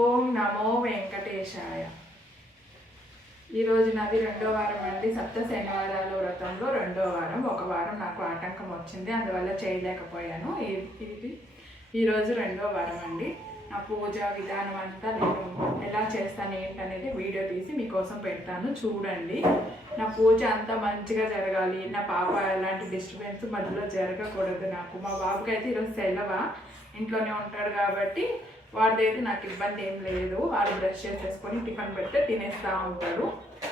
ఓం నమో వెంకటేశాయ. ఈరోజు నాది రెండో వారం అండి. సప్త శనివారాల వ్రతంలో రెండో వారం. ఒక వారం నాకు ఆటంకం వచ్చింది, అందువల్ల చేయలేకపోయాను. ఇది ఈరోజు రెండో వారం అండి. నా పూజ విధానం అంతా నేను ఎలా చేస్తాను ఏంటనేది వీడియో తీసి మీకోసం పెడతాను, చూడండి. నా పూజ అంతా మంచిగా జరగాలి. నా పాప ఎలాంటి డిస్టర్బెన్స్ మధ్యలో జరగకూడదు. మా బాబుకి అయితే ఈరోజు సెలవ, ఇంట్లోనే ఉంటాడు కాబట్టి వాడిదైతే నాకు ఇబ్బంది ఏం లేదు. వాడు బ్రష్ చేసేసుకొని టిఫిన్ పెడితే తినేస్తూ ఉంటాడు.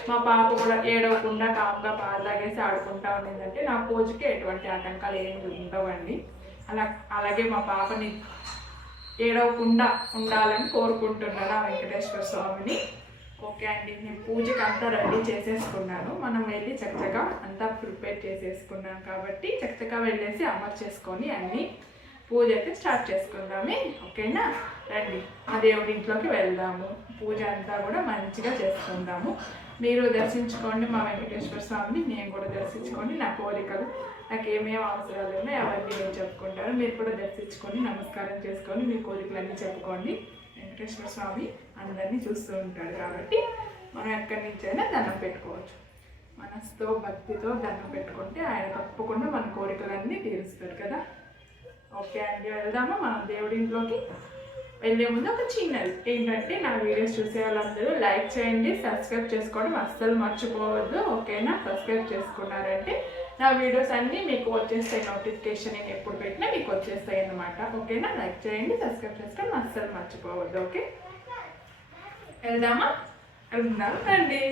మా పాప కూడా ఏడవకుండా కామ్గా పాలు తాగేసి ఆడుకుంటా ఉండిందంటే నా పూజకి ఎటువంటి ఆటంకాలు ఏమి ఉండవండి. అలాగే మా పాపని ఏడవకుండా ఉండాలని కోరుకుంటున్నాను ఆ వెంకటేశ్వర స్వామిని. ఓకే అండి, నేను పూజకి అంతా రెడీ చేసేసుకున్నాను. మనం వెళ్ళి చక్కగా అంతా ప్రిపేర్ చేసేసుకున్నాను కాబట్టి చక్కగా వెళ్ళేసి అమర్చేసుకొని అన్నీ పూజ అయితే స్టార్ట్ చేసుకుందామే. ఓకేనా, రండి ఆ దేవుడి ఇంట్లోకి వెళ్దాము. పూజ అంతా కూడా మంచిగా చేసుకుందాము. మీరు దర్శించుకోండి మా వెంకటేశ్వర స్వామిని, నేను కూడా దర్శించుకోండి. నా కోరికలు, నాకు ఏమేమి అవసరాలు ఉన్నాయో అవన్నీ నేను చెప్పుకుంటాను. మీరు కూడా దర్శించుకొని నమస్కారం చేసుకొని మీ కోరికలన్నీ చెప్పుకోండి. వెంకటేశ్వర స్వామి అందరినీ చూస్తూ ఉంటాడు కాబట్టి మనం ఎక్కడి నుంచైనా దండం పెట్టుకోవచ్చు. మనసుతో భక్తితో దండం పెట్టుకుంటే ఆయన తప్పకుండా మన కోరికలన్నీ తీరుస్తాడు కదా. ఓకే అండి, వెళ్దామా మనం దేవుడి ఇంట్లోకి. వెళ్ళే ముందు ఒక చిన్నది ఏంటంటే, నా వీడియోస్ చూసే వాళ్ళందరూ లైక్ చేయండి, సబ్స్క్రైబ్ చేసుకోవడం అస్సలు మర్చిపోవద్దు. ఓకేనా, సబ్స్క్రైబ్ చేసుకున్నారంటే నా వీడియోస్ అన్నీ మీకు వచ్చేస్తాయి, నోటిఫికేషన్ నేను ఎప్పుడు పెట్టినా మీకు వచ్చేస్తాయి అన్నమాట. ఓకేనా, లైక్ చేయండి, సబ్స్క్రైబ్ చేసుకోవడం అస్సలు మర్చిపోవద్దు. ఓకే, వెళ్దామా? వెళ్దాం రండి.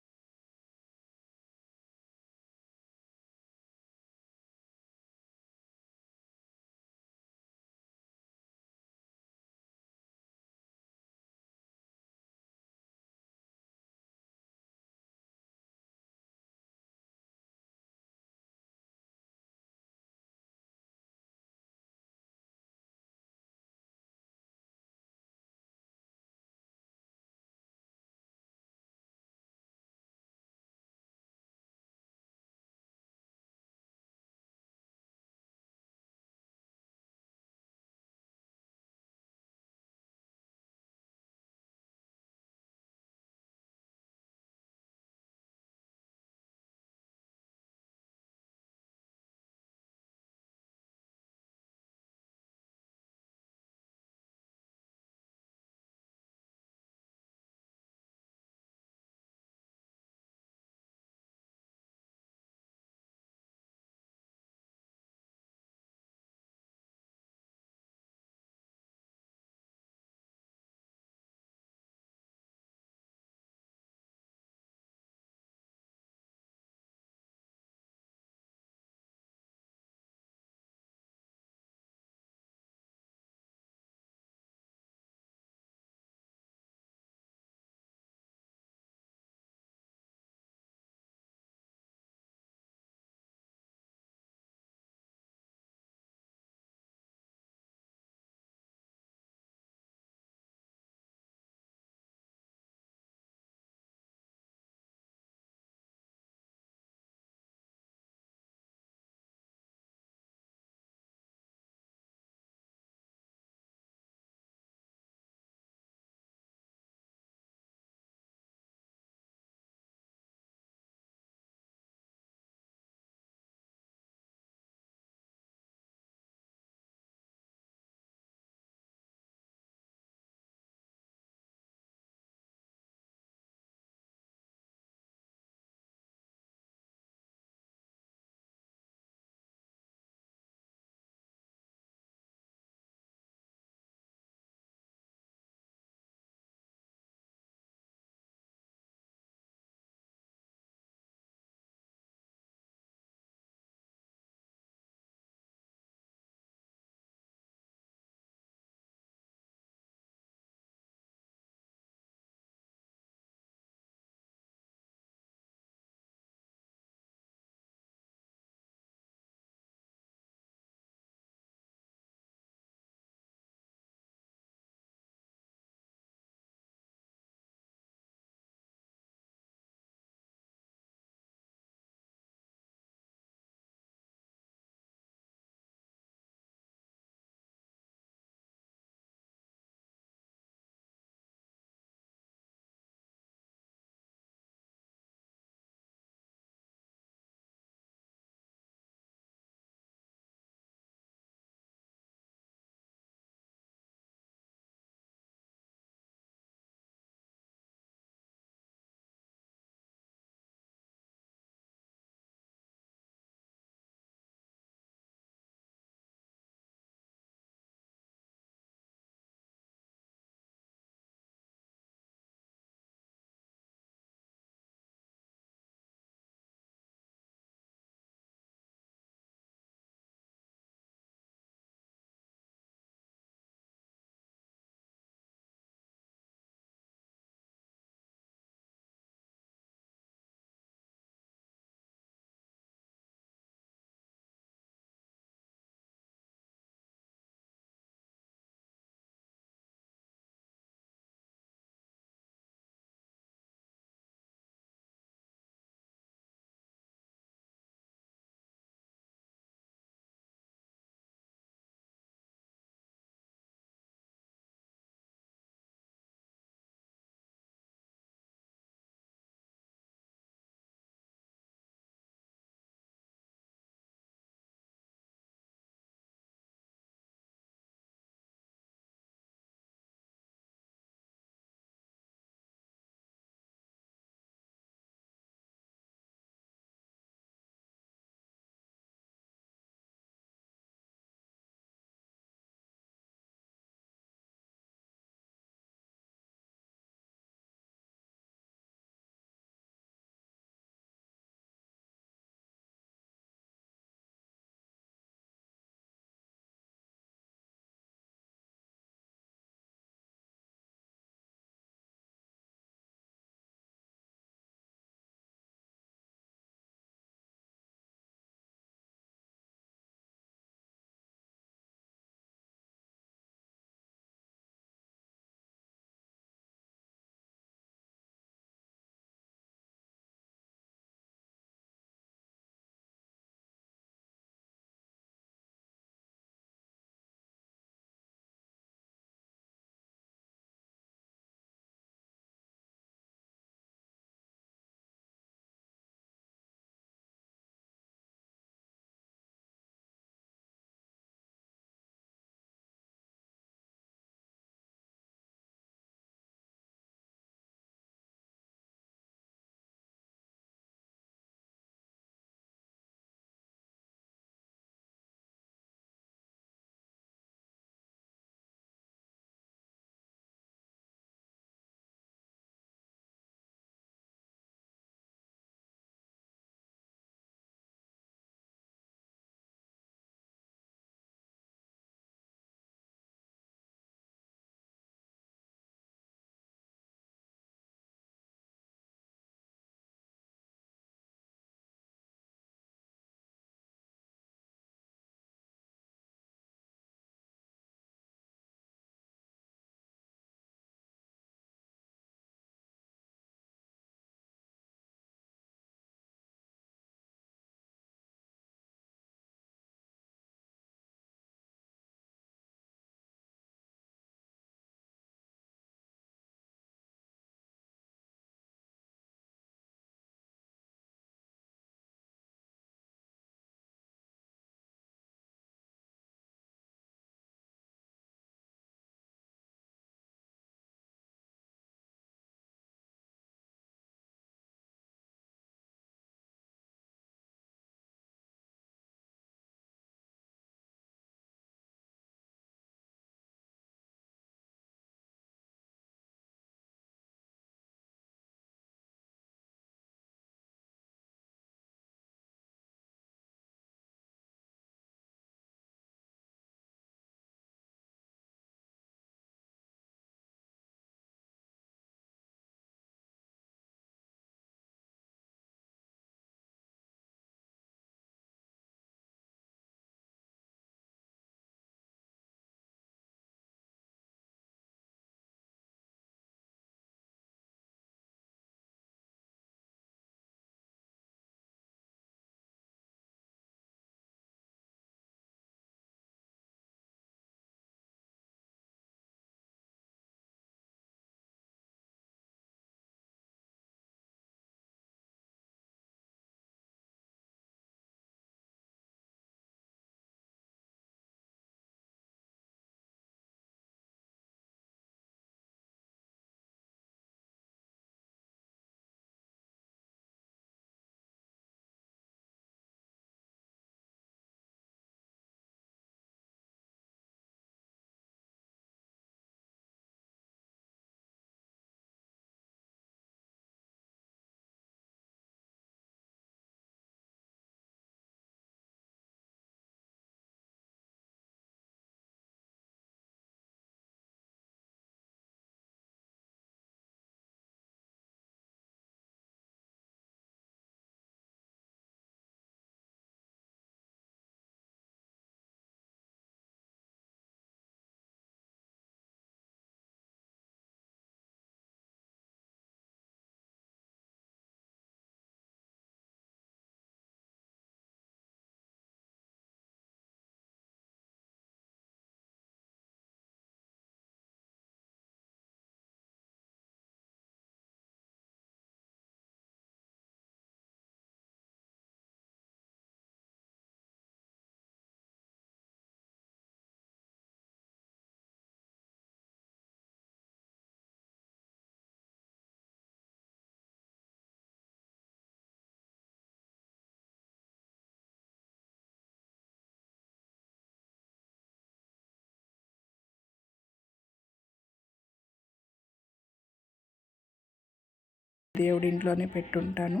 దేవుడి ఇంట్లోనే పెట్టుంటాను.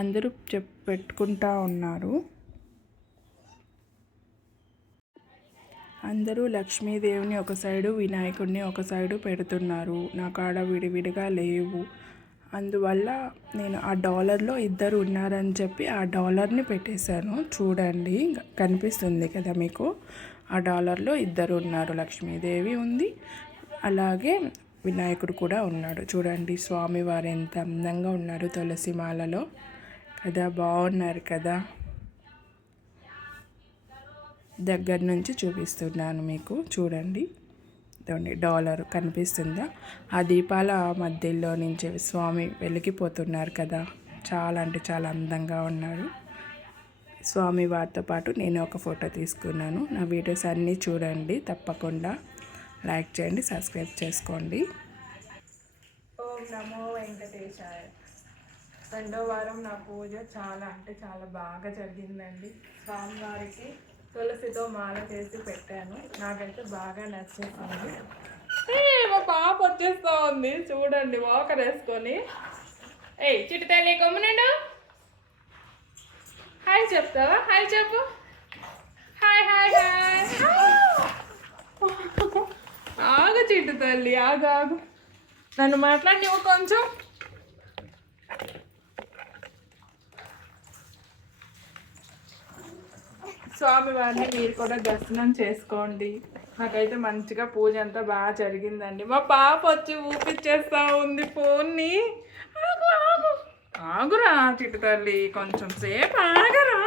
అందరూ పెట్టుకుంటా ఉన్నారు. అందరూ లక్ష్మీదేవిని ఒక సైడు, వినాయకుడిని ఒక సైడు పెడుతున్నారు. నా కాడ విడివిడిగా లేవు. అందువల్ల నేను ఆ డాలర్లో ఇద్దరు ఉన్నారని చెప్పి ఆ డాలర్ని పెట్టేశాను. చూడండి, కనిపిస్తుంది కదా మీకు. ఆ డాలర్లో ఇద్దరు ఉన్నారు. లక్ష్మీదేవి ఉంది, అలాగే వినాయకుడు కూడా ఉన్నాడు. చూడండి స్వామివారు ఎంత అందంగా ఉన్నారు తులసి మాలలో కదా. బాగున్నారు కదా. దగ్గర నుంచి చూపిస్తున్నాను మీకు. చూడండి, డాలర్ కనిపిస్తుందా? ఆ దీపాల మధ్యలో నుంచి స్వామి వెలిగిపోతున్నారు కదా. చాలా అంటే చాలా అందంగా ఉన్నారు. స్వామి వారితో పాటు నేను ఒక ఫోటో తీసుకున్నాను. నా వీడియోస్ అన్నీ చూడండి, తప్పకుండా లైక్ చేయండి, సబ్స్క్రైబ్ చేసుకోండి. ఓం నమో వెంకటేశాయ. రెండో వారం నా పూజ చాలా అంటే చాలా బాగా జరిగిందండి. స్వామివారికి తులసితో మాల చేసి పెట్టాను. నాకైతే బాగా నచ్చేసింది. మా పాప వచ్చేస్తూ ఉంది చూడండి, వాకర్ వేసుకొని. చిట్టి తల్లి గమ్మునండు. హాయ్ చెప్తావా? హాయ్ చెప్పు. Hi hi hi. ఆగు చిట్టి తల్లి, ఆగు ఆగు. నన్ను మాట్లాడి కొంచెం. స్వామివారిని మీరు కూడా దర్శనం చేసుకోండి. నాకైతే మంచిగా పూజ అంతా బాగా జరిగిందండి. మా పాప వచ్చి ఊపిచ్చేస్తూ ఉంది ఫోన్ని. ఆగు ఆగు ఆగురా చిట్టు తల్లి, కొంచెం సేపు ఆగరా.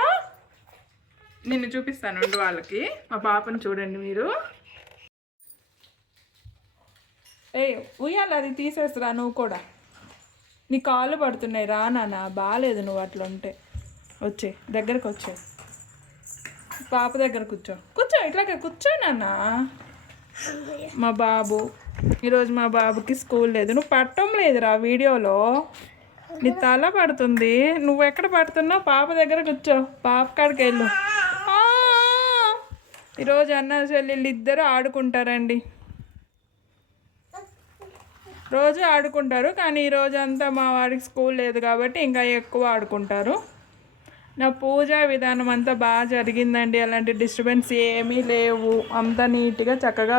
నిన్ను చూపిస్తాను ఉండు వాళ్ళకి. మా పాపను చూడండి మీరు. ఉయ్యాలి, అది తీసేస్తురా నువ్వు కూడా. నీ కాళ్ళు పడుతున్నాయి, రా నాన్న. బాగాలేదు నువ్వు అట్లా ఉంటే. వచ్చే దగ్గరకు వచ్చే, పాప దగ్గర కూర్చో. ఇట్లాగే కూర్చో నాన్న. మా బాబు ఈరోజు మా బాబుకి స్కూల్ లేదు. నువ్వు పట్టం లేదురా వీడియోలో. నీ తల పడుతుంది. నువ్వు ఎక్కడ పడుతున్నావు? పాప దగ్గర కూర్చో. పాప కాడికి వెళ్ళు. ఈరోజు అన్న చెల్లెళ్ళు ఇద్దరు ఆడుకుంటారండి. రోజు ఆడుకుంటారు, కానీ ఈరోజు అంతా మా వాడికి స్కూల్ లేదు కాబట్టి ఇంకా ఎక్కువ ఆడుకుంటారు. నా పూజా విధానం అంతా బాగా జరిగిందండి. అలాంటి డిస్టర్బెన్స్ ఏమీ లేవు. అంతా నీట్గా చక్కగా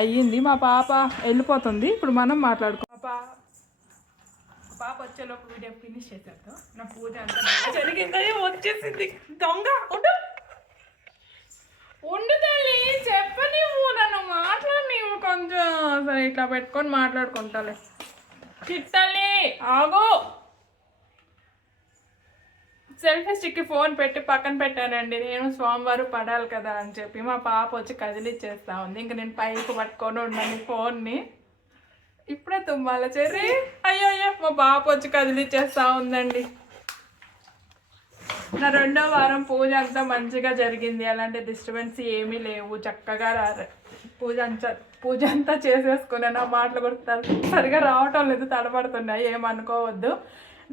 అయ్యింది. మా పాప వెళ్ళిపోతుంది. ఇప్పుడు మనం మాట్లాడుకో. పాప వచ్చేలోపు వీడియో ఫినిష్ చేసేద్దాం. నా పూజ అంతా బాగా జరిగిందని వచ్చేసింది. దొంగ ఉండు తల్లి, చెప్పనివ్వు, నన్ను మాట్లాడనివ్వు కొంచెం. సరే ఇట్లా పెట్టుకొని మాట్లాడుకుంటాలే. చిట్టల్లి ఆగో. సెల్ఫీ స్టిక్కి ఫోన్ పెట్టి పక్కన పెట్టానండి. నేను స్వామివారు పడాలి కదా అని చెప్పి. మా పాప వచ్చి కదిలిచ్చేస్తా ఉంది. ఇంక నేను పైకి పట్టుకొని ఉన్నాను ఫోన్ని. ఇప్పుడే తుమ్మాల చెర్రి. అయ్యో మా పాప వచ్చి కదిలిచ్చేస్తా ఉందండి. నా రెండో వారం పూజ అంతా మంచిగా జరిగింది. అలాంటి డిస్టర్బెన్స్ ఏమీ లేవు. చక్కగా పూజ అంతా చేసేసుకున్నాను. నా మాటలు కూడా సరిగా రావటం లేదు, తడబడుతున్నాయి. ఏమనుకోవద్దు.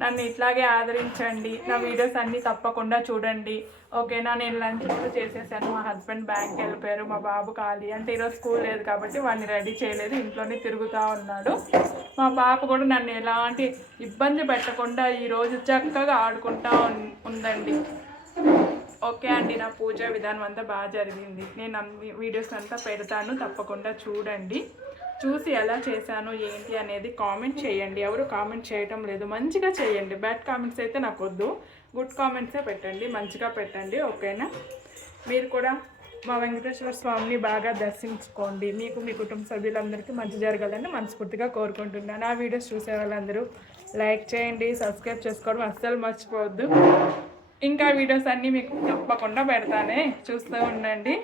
నన్ను ఇట్లాగే ఆదరించండి. నా వీడియోస్ అన్నీ తప్పకుండా చూడండి, ఓకేనా. నేను లంచ్ కూడా చేసేసాను. మా హస్బెండ్ బ్యాంక్కి వెళ్ళిపోయారు. మా బాబు ఖాళీ, అంటే ఈరోజు స్కూల్ లేదు కాబట్టి వాడిని రెడీ చేయలేదు, ఇంట్లోనే తిరుగుతూ ఉన్నాడు. మా పాప కూడా నన్ను ఎలాంటి ఇబ్బంది పెట్టకుండా ఈరోజు చక్కగా ఆడుకుంటూ ఉందండి. ఓకే అండి, నా పూజ విధానం అంతా బాగా జరిగింది. నేను వీడియోస్ అంతా పెడతాను, తప్పకుండా చూడండి. చూసి ఎలా చేశాను ఏంటి అనేది కామెంట్ చేయండి. ఎవరు కామెంట్ చేయటం లేదు, మంచిగా చేయండి. బ్యాడ్ కామెంట్స్ అయితే నాకు వద్దు, గుడ్ కామెంట్సే పెట్టండి, మంచిగా పెట్టండి, ఓకేనా. మీరు కూడా మా వెంకటేశ్వర స్వామిని బాగా దర్శించుకోండి. మీకు మీ కుటుంబ సభ్యులందరికీ మంచి జరగాలని మనస్ఫూర్తిగా కోరుకుంటున్నాను. ఆ వీడియోస్ చూసే వాళ్ళందరూ లైక్ చేయండి, సబ్స్క్రైబ్ చేసుకోవడం అస్సలు మర్చిపోవద్దు. ఇంకా వీడియోస్ అన్నీ మీకు తప్పకుండా పెడతానే, చూస్తూ ఉండండి.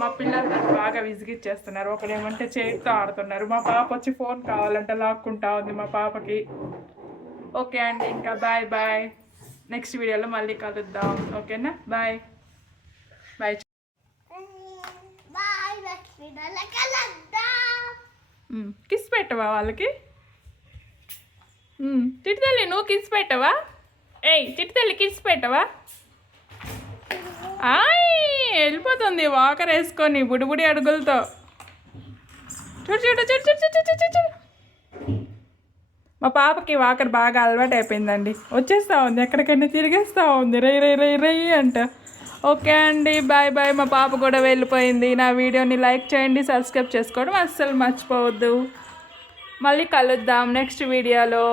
మా పిల్లలు బాగా విసిగిచ్చేస్తున్నారు. ఒకడేమంటే చేతితో ఆడుతున్నారు. మా పాప వచ్చి ఫోన్ కావాలంటే లాక్కుంటా ఉంది మా పాపకి. ఓకే అండి, ఇంకా బాయ్ బాయ్. నెక్స్ట్ వీడియోలో మళ్ళీ కలుద్దాం, ఓకేనా. Bye bye. కిస్ పెట్టవా వాళ్ళకి? చిట్టి తల్లి నువ్వు కిస్ పెట్టవా? చిట్టి తల్లి కిస్ పెట్టవా? వెళ్ళిపోతుంది వాకర్ వేసుకొని బుడిబుడి అడుగులతో. చూడు చూడు చూడు చూడు చూడు చూడు. మా పాపకి వాకర్ బాగా అలవాటు అయిపోయిందండి, వచ్చేస్తూ ఉంది, ఎక్కడికైనా తిరిగేస్తూ ఉంది, రై రై రై రై అంట. ఓకే అండి, బాయ్ బాయ్. మా పాప కూడా వెళ్ళిపోయింది. నా వీడియోని లైక్ చేయండి, సబ్స్క్రైబ్ చేసుకోవడం అస్సలు మర్చిపోవద్దు. మళ్ళీ కలుద్దాం నెక్స్ట్ వీడియోలో.